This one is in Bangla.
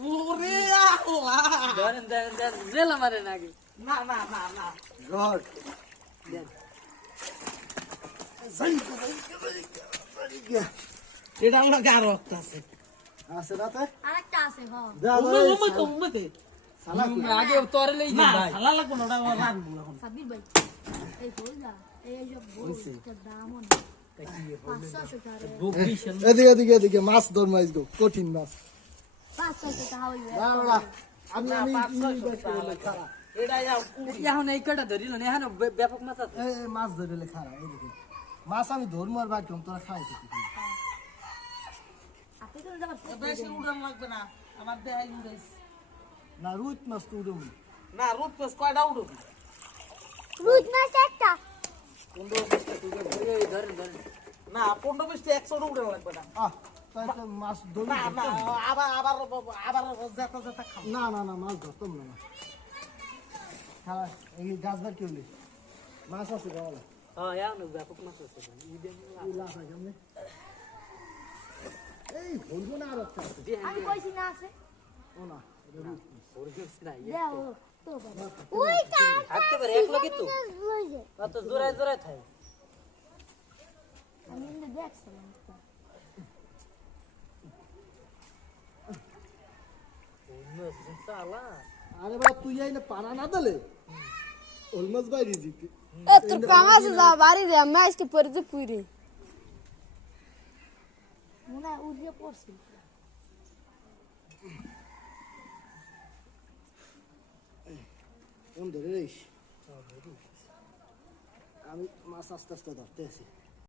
ওরে আল্লাহ ধরেন জেলা মারে নাকি না না না না গড দেন এটা আমরা গারো একটা আছে আছে রাতে আরেকটা আছে হ উম্মতে সালা আগে তোরে লই না ভাই সালা লাগবো না ওটা রাখবো এখন সাবির ভাই এই বল যা এই সব বল এটার দাম অনেক 500 টাকা এদিকে মাছ ধর মাছ গো কঠিন মাছ 500 টাকা হইবে না আমি না, আমি 500 টাকা খারা এটা যাও কুড়ি এখন এই কটা ধরিল না এখন ব্যাপক মাছ আছে এই মাছ ধরে খারা এদিকে মাছ আমি ধরমু আর বাকি তোরা খাইছিস আপনি তো যাবার বেশি উড়ান লাগবে না আমার দেহাই উড়াইছে না রুই মাছ তো উড়ে না রুট পেস কয়টা উড়বি রুট মাছ একটা এই ধরেন না 15-20 100 উড়ান লাগবে না তাই তো মাছ ধরি না না আবার যেটা খাও না মাছ ধরতাম না খারা এই গাছ বার কি হলি মাছ আছে গাওয়ালা হ্যাঁ এখন ব্যাপক মাছ আছে এই লাফ আছে কেমনে এই হলবো না আর একটা আছে আমি কইছি না আছে ও না এটা রুই মাছ। দেও তো বাবা ওই কার থাকতে পারে এক লগে তো লইছে অত জোড়ায় থাকে আমি ইন্দে দেখছিলাম সালা আরে বাবা তুই আইলে পারা না দিলে ওল মাছ বাইরে দিতে তোর পাঙাছে যা বাড়ি দে আমি আজকে পড়তে পুরি মনে উড়িয়ে পড়ছি এম ধরে রেস আমি মাছ আস্তে আস্তে ধরতে আছি